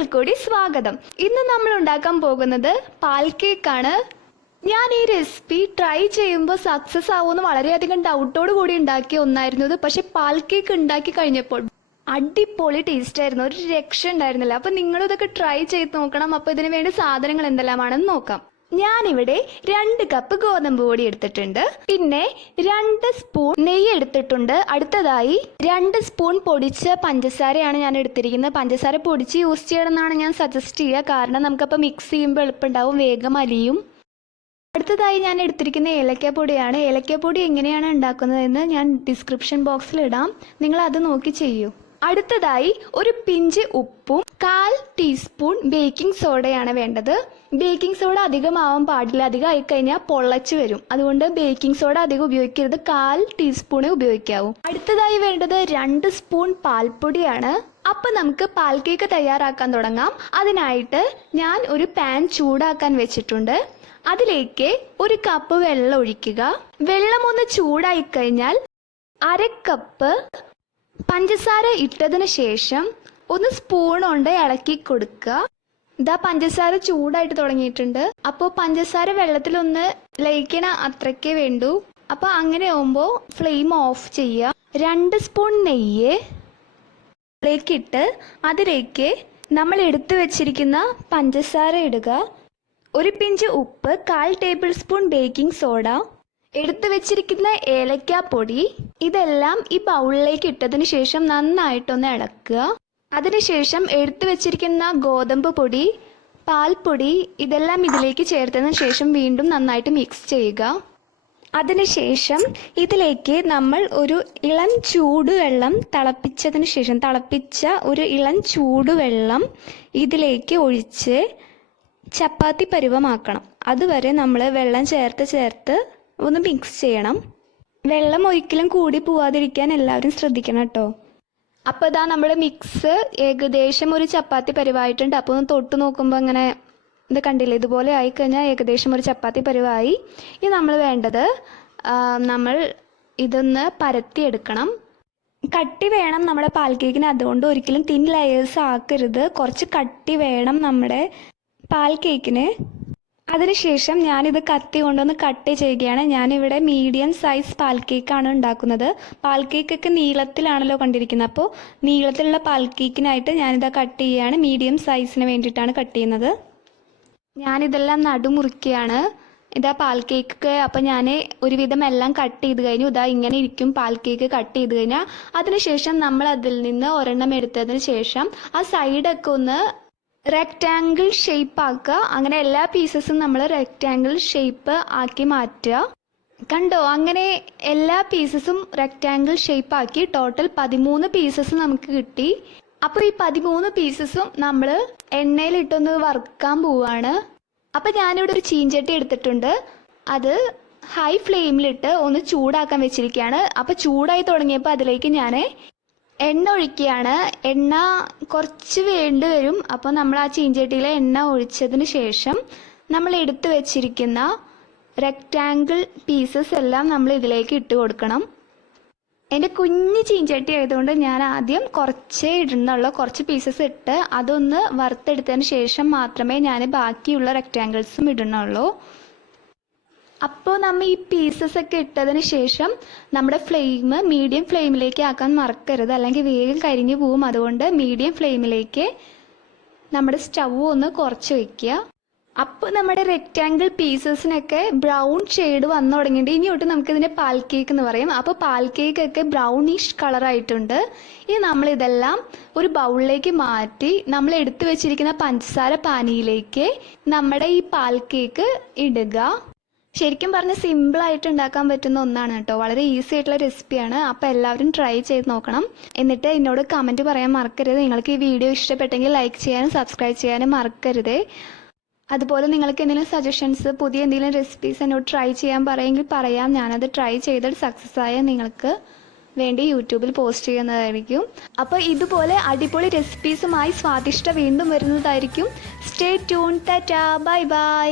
ഒരിക്കൽ കൂടി സ്വാഗതം. ഇന്ന് നമ്മൾ ഉണ്ടാക്കാൻ പോകുന്നത് പാൽ കേക്കാണ്. ഞാൻ ഈ റെസിപ്പി ട്രൈ ചെയ്യുമ്പോൾ സക്സസ് ആവുമെന്ന് വളരെയധികം ഡൗട്ടോട് കൂടി ഉണ്ടാക്കിയ ഒന്നായിരുന്നു. പക്ഷെ പാൽ കേക്ക് ഉണ്ടാക്കി കഴിഞ്ഞപ്പോൾ അടിപൊളി ടേസ്റ്റ് ആയിരുന്നു, ഒരു രക്ഷ ഉണ്ടായിരുന്നില്ല. അപ്പം നിങ്ങളും ഇതൊക്കെ ട്രൈ ചെയ്ത് നോക്കണം. അപ്പോൾ ഇതിന് വേണ്ടി സാധനങ്ങൾ എന്തെല്ലാമാണെന്ന് നോക്കാം. ഞാനിവിടെ 2 കപ്പ് ഗോതമ്പ് പൊടി എടുത്തിട്ടുണ്ട്, പിന്നെ 2 സ്പൂൺ നെയ്യ് എടുത്തിട്ടുണ്ട്. അടുത്തതായി 2 സ്പൂൺ പൊടിച്ച പഞ്ചസാരയാണ് ഞാൻ എടുത്തിരിക്കുന്നത്. പഞ്ചസാര പൊടിച്ച് യൂസ് ചെയ്യണമെന്നാണ് ഞാൻ സജസ്റ്റ് ചെയ്യുക, കാരണം നമുക്കപ്പോൾ മിക്സ് ചെയ്യുമ്പോൾ എളുപ്പമുണ്ടാവും, വേഗം അലിയും. അടുത്തതായി ഞാൻ എടുത്തിരിക്കുന്ന ഏലക്കാപ്പൊടിയാണ്. ഏലക്കാപ്പൊടി എങ്ങനെയാണ് ഉണ്ടാക്കുന്നതെന്ന് ഞാൻ ഡിസ്ക്രിപ്ഷൻ ബോക്സിൽ ഇടാം, നിങ്ങൾ അത് നോക്കി ചെയ്യൂ. അടുത്തതായി ഒരു പിഞ്ച് ഉപ്പും 1/4 ടീസ്പൂൺ ബേക്കിംഗ് സോഡയാണ് വേണ്ടത്. ബേക്കിംഗ് സോഡ അധികമാവാൻ പാടില്ല, അധികം ആയിക്കഴിഞ്ഞാൽ പൊള്ളച്ച് വരും. അതുകൊണ്ട് ബേക്കിംഗ് സോഡ അധികം ഉപയോഗിക്കരുത്, 1/4 ടീസ്പൂണേ ഉപയോഗിക്കാവൂ. അടുത്തതായി വേണ്ടത് 2 സ്പൂൺ പാൽപ്പൊടിയാണ്. അപ്പം നമുക്ക് പാൽ കേക്ക് തയ്യാറാക്കാൻ തുടങ്ങാം. അതിനായിട്ട് ഞാൻ ഒരു പാൻ ചൂടാക്കാൻ വെച്ചിട്ടുണ്ട്. അതിലേക്ക് 1 കപ്പ് വെള്ളം ഒഴിക്കുക. വെള്ളം ഒന്ന് ചൂടായി കഴിഞ്ഞാൽ 1/2 കപ്പ് പഞ്ചസാര ഇട്ടതിന് ശേഷം ഒന്ന് സ്പൂൺ കൊണ്ട് ഇളക്കി കൊടുക്കുക. ഇതാ പഞ്ചസാര ചൂടായിട്ട് തുടങ്ങിയിട്ടുണ്ട്. അപ്പോൾ പഞ്ചസാര വെള്ളത്തിലൊന്ന് ലയിക്കണ അത്രയ്ക്കേ വേണ്ടൂ. അപ്പോൾ അങ്ങനെ ആവുമ്പോൾ ഫ്ലെയിം ഓഫ് ചെയ്യുക. 2 സ്പൂൺ നെയ്യ് ഇട്ട് അതിലേക്ക് നമ്മൾ എടുത്തു വെച്ചിരിക്കുന്ന പഞ്ചസാര ഇടുക. 1 പിഞ്ച് ഉപ്പ്, 1/4 ടേബിൾ സ്പൂൺ ബേക്കിംഗ് സോഡ, എടുത്തു വെച്ചിരിക്കുന്ന ഏലക്കാപ്പൊടി, ഇതെല്ലാം ഈ ബൗളിലേക്ക് ഇട്ടതിന് ശേഷം നന്നായിട്ടൊന്ന് ഇളക്കുക. അതിനുശേഷം എടുത്തു വെച്ചിരിക്കുന്ന ഗോതമ്പ് പൊടി, പാൽപ്പൊടി, ഇതെല്ലാം ഇതിലേക്ക് ചേർത്തതിന് ശേഷം വീണ്ടും നന്നായിട്ട് മിക്സ് ചെയ്യുക. അതിനുശേഷം ഇതിലേക്ക് നമ്മൾ ഒരു ഇളം ചൂടുവെള്ളം തിളപ്പിച്ച ഒരു ഇളം ചൂടുവെള്ളം ഇതിലേക്ക് ഒഴിച്ച് ചപ്പാത്തി പരുവമാക്കണം. അതുവരെ നമ്മൾ വെള്ളം ചേർത്ത് ഒന്ന് മിക്സ് ചെയ്യണം. വെള്ളം ഒരിക്കലും കൂടി പോവാതിരിക്കാൻ എല്ലാവരും ശ്രദ്ധിക്കണം കേട്ടോ. അപ്പോൾ ഇതാ നമ്മുടെ മിക്സ് ഏകദേശം ഒരു ചപ്പാത്തി പരുവായിട്ടുണ്ട്. അപ്പോൾ ഒന്ന് തൊട്ട് നോക്കുമ്പോൾ അങ്ങനെ ഇത് കണ്ടില്ലേ, ഇതുപോലെ ആയിക്കഴിഞ്ഞാൽ ഏകദേശം ഒരു ചപ്പാത്തി പരുവായി. ഇനി നമ്മൾ വേണ്ടത് നമ്മൾ ഇതൊന്ന് പരത്തിയെടുക്കണം. കട്ടി വേണം നമ്മുടെ പാൽ കേക്കിന്, അതുകൊണ്ട് ഒരിക്കലും തിൻ ലെയേഴ്സ് ആക്കരുത്. കുറച്ച് കട്ടി വേണം നമ്മുടെ പാൽ കേക്കിന്. അതിനുശേഷം ഞാനിത് കത്തി കൊണ്ടൊന്ന് കട്ട് ചെയ്യുകയാണ്. ഞാനിവിടെ മീഡിയം സൈസ് പാൽ കേക്കാണ് ഉണ്ടാക്കുന്നത്. പാൽ കേക്കൊക്കെ നീളത്തിലാണല്ലോ കണ്ടിരിക്കുന്നത്, അപ്പോൾ നീളത്തിലുള്ള പാൽ കേക്കിനായിട്ട് ഞാനിത് കട്ട് ചെയ്യുകയാണ്. മീഡിയം സൈസിന് വേണ്ടിയിട്ടാണ് കട്ട് ചെയ്യുന്നത്. ഞാനിതെല്ലാം നടുമുറിക്കുകയാണ്. ഇതാ പാൽ കേക്ക്. അപ്പോൾ ഞാൻ ഒരുവിധം എല്ലാം കട്ട് ചെയ്ത് കഴിഞ്ഞു. ഇതാ ഇങ്ങനെ ഇരിക്കും പാൽ കേക്ക് കട്ട് ചെയ്ത് കഴിഞ്ഞാൽ. അതിനുശേഷം നമ്മൾ അതിൽ നിന്ന് ഒരെണ്ണം എടുത്തതിന് ശേഷം ആ സൈഡൊക്കെ ഒന്ന് റെക്റ്റാങ്കിൾ ഷേപ്പ് ആക്കുക. അങ്ങനെ എല്ലാ പീസസും നമ്മൾ റെക്റ്റാങ്കിൾ ഷേപ്പ് ആക്കി മാറ്റുക. കണ്ടോ, അങ്ങനെ എല്ലാ പീസസും റെക്റ്റാങ്കിൾ ഷേപ്പ് ആക്കി ടോട്ടൽ 13 പീസസ് നമുക്ക് കിട്ടി. അപ്പോൾ ഈ 13 പീസസും നമ്മൾ എണ്ണയിലിട്ടൊന്ന് വറുക്കാൻ പോവുകയാണ്. അപ്പോൾ ഞാനിവിടെ ഒരു ചീഞ്ചട്ടി എടുത്തിട്ടുണ്ട്. അത് ഹൈ ഫ്ലെയിമിലിട്ട് ഒന്ന് ചൂടാക്കാൻ വെച്ചിരിക്കുകയാണ്. അപ്പോൾ ചൂടായി തുടങ്ങിയപ്പോൾ അതിലേക്ക് ഞാൻ എണ്ണ ഒഴിക്കുകയാണ്. എണ്ണ കുറച്ച് വേണ്ടി വരും. അപ്പോൾ നമ്മൾ ആ ചീഞ്ചട്ടിയിലെ എണ്ണ ഒഴിച്ചതിന് ശേഷം നമ്മൾ എടുത്തു വെച്ചിരിക്കുന്ന റെക്റ്റാങ്കിൾ പീസസ് എല്ലാം നമ്മൾ ഇതിലേക്ക് ഇട്ട് കൊടുക്കണം. എൻ്റെ കുഞ്ഞ് ചീഞ്ചട്ടി ആയതുകൊണ്ട് ഞാൻ ആദ്യം കുറച്ചേ ഇടുന്നുള്ളൂ. കുറച്ച് പീസസ് ഇട്ട് അതൊന്ന് വറുത്തെടുത്തതിന് ശേഷം മാത്രമേ ഞാൻ ബാക്കിയുള്ള റെക്റ്റാങ്കിൾസും ഇടുന്നുള്ളൂ. അപ്പോൾ നമ്മൾ ഈ പീസസ് ഒക്കെ ഇട്ടതിന് ശേഷം നമ്മുടെ ഫ്ലെയിം മീഡിയം ഫ്ലെയിമിലേക്ക് ആക്കാൻ മറക്കരുത്, അല്ലെങ്കിൽ വേഗം കരിഞ്ഞു പോവും. അതുകൊണ്ട് മീഡിയം ഫ്ലെയിമിലേക്ക് നമ്മുടെ സ്റ്റൗ ഒന്ന് കുറച്ച് വയ്ക്കുക. അപ്പോൾ നമ്മുടെ റെക്റ്റാങ്കിൾ പീസസിനൊക്കെ ബ്രൗൺ ഷെയ്ഡ് വന്നു തുടങ്ങിയിട്ട് ഇനി തൊട്ട് നമുക്കിതിനെ പാൽ കേക്ക് എന്ന് പറയും. അപ്പോൾ പാൽ കേക്കൊക്കെ ബ്രൗണിഷ് കളറായിട്ടുണ്ട്. ഇനി നമ്മളിതെല്ലാം ഒരു ബൗളിലേക്ക് മാറ്റി നമ്മൾ എടുത്തു വെച്ചിരിക്കുന്ന പഞ്ചസാര പാനിയിലേക്ക് നമ്മുടെ ഈ പാൽ കേക്ക് ഇടുക. ശരിക്കും പറഞ്ഞാൽ സിമ്പിളായിട്ട് ഉണ്ടാക്കാൻ പറ്റുന്ന ഒന്നാണ് കേട്ടോ, വളരെ ഈസി ആയിട്ടുള്ള റെസിപ്പിയാണ്. അപ്പോൾ എല്ലാവരും ട്രൈ ചെയ്ത് നോക്കണം. എന്നിട്ട് എന്നോട് കമൻറ്റ് പറയാൻ മറക്കരുത്. നിങ്ങൾക്ക് ഈ വീഡിയോ ഇഷ്ടപ്പെട്ടെങ്കിൽ ലൈക്ക് ചെയ്യാനും സബ്സ്ക്രൈബ് ചെയ്യാനും മറക്കരുത്. അതുപോലെ നിങ്ങൾക്ക് എന്തെങ്കിലും സജഷൻസ്, പുതിയ എന്തെങ്കിലും റെസിപ്പീസ് എന്നോട് ട്രൈ ചെയ്യാൻ പറയുമെങ്കിൽ പറയാം. ഞാനത് ട്രൈ ചെയ്തിട്ട് സക്സസ് ആയ നിങ്ങൾക്ക് വേണ്ടി യൂട്യൂബിൽ പോസ്റ്റ് ചെയ്യുന്നതായിരിക്കും. അപ്പോൾ ഇതുപോലെ അടിപൊളി റെസിപ്പീസുമായി സ്വാദിഷ്ട വീണ്ടും വരുന്നതായിരിക്കും. Stay tune. Tata, bye bye.